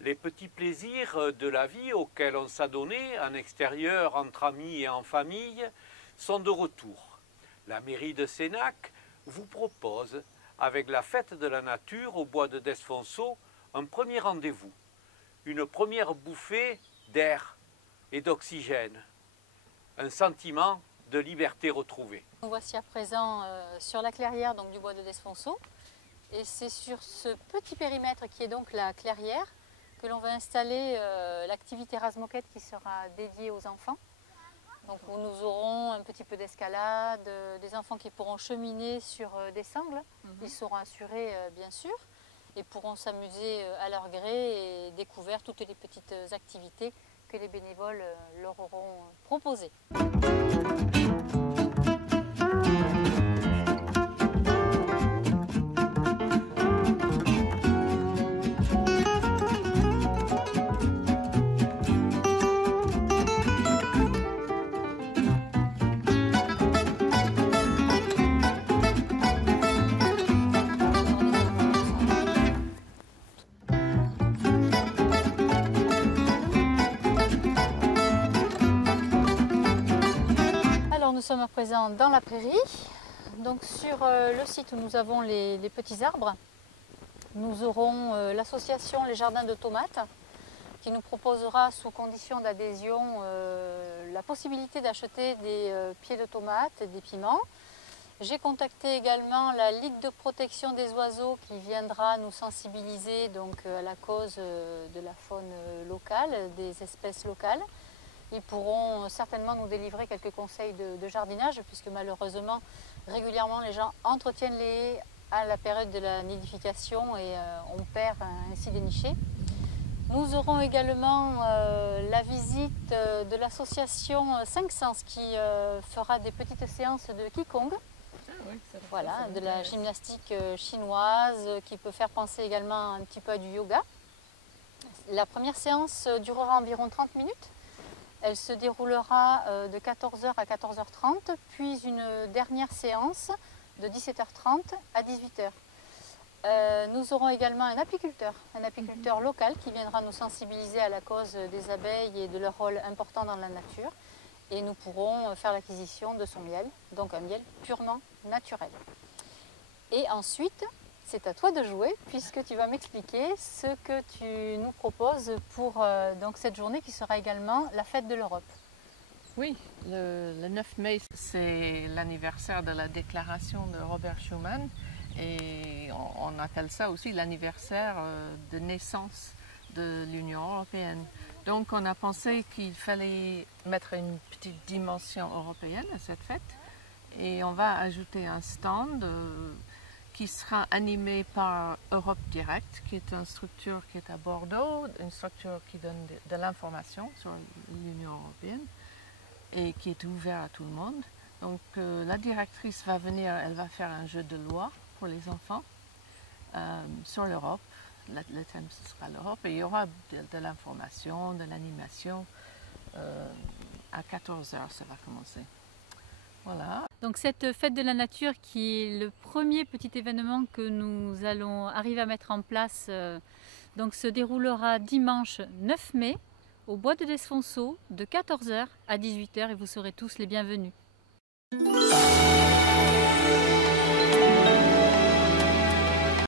Les petits plaisirs de la vie auxquels on s'adonnait en extérieur, entre amis et en famille, sont de retour. La mairie de Sénac vous propose, avec la fête de la nature au bois de Desfonceaux, un premier rendez-vous, une première bouffée d'air et d'oxygène, un sentiment de liberté retrouvée. Nous voici à présent sur la clairière donc, du bois de Desfonceaux, et c'est sur ce petit périmètre qui est donc la clairière que l'on va installer l'activité rase-moquette qui sera dédiée aux enfants. Donc où nous aurons un petit peu d'escalade, des enfants qui pourront cheminer sur des sangles. Ils seront assurés bien sûr et pourront s'amuser à leur gré et découvrir toutes les petites activités que les bénévoles leur auront proposées. Nous sommes à présent dans la prairie, donc sur le site où nous avons les petits arbres. Nous aurons l'association Les Jardins de Tomates qui nous proposera sous condition d'adhésion la possibilité d'acheter des pieds de tomates et des piments. J'ai contacté également la Ligue de protection des oiseaux qui viendra nous sensibiliser donc, à la cause de la faune locale, des espèces locales. Ils pourront certainement nous délivrer quelques conseils de jardinage puisque malheureusement, régulièrement, les gens entretiennent les haies à la période de la nidification et on perd ainsi des nichés. Nous aurons également la visite de l'association 5 Sens qui fera des petites séances de Qigong. Voilà, de la gymnastique chinoise qui peut faire penser également un petit peu à du yoga. La première séance durera environ 30 minutes. Elle se déroulera de 14h à 14h30, puis une dernière séance de 17h30 à 18h. Nous aurons également un apiculteur local qui viendra nous sensibiliser à la cause des abeilles et de leur rôle important dans la nature. Et nous pourrons faire l'acquisition de son miel, donc un miel purement naturel. Et ensuite, c'est à toi de jouer puisque tu vas m'expliquer ce que tu nous proposes pour donc cette journée qui sera également la fête de l'Europe. Oui, le 9 mai, c'est l'anniversaire de la déclaration de Robert Schuman et on appelle ça aussi l'anniversaire de naissance de l'Union européenne. Donc on a pensé qu'il fallait mettre une petite dimension européenne à cette fête et on va ajouter un stand qui sera animé par Europe Direct, qui est une structure qui est à Bordeaux, une structure qui donne de l'information sur l'Union européenne et qui est ouverte à tout le monde. Donc la directrice va venir, elle va faire un jeu de loi pour les enfants sur l'Europe. Le thème ce sera l'Europe et il y aura de l'information, de l'animation. À 14h, ça va commencer. Voilà. Donc cette fête de la nature qui est le premier petit événement que nous allons arriver à mettre en place donc se déroulera dimanche 9 mai au bois de Desfonceaux de 14h à 18h et vous serez tous les bienvenus.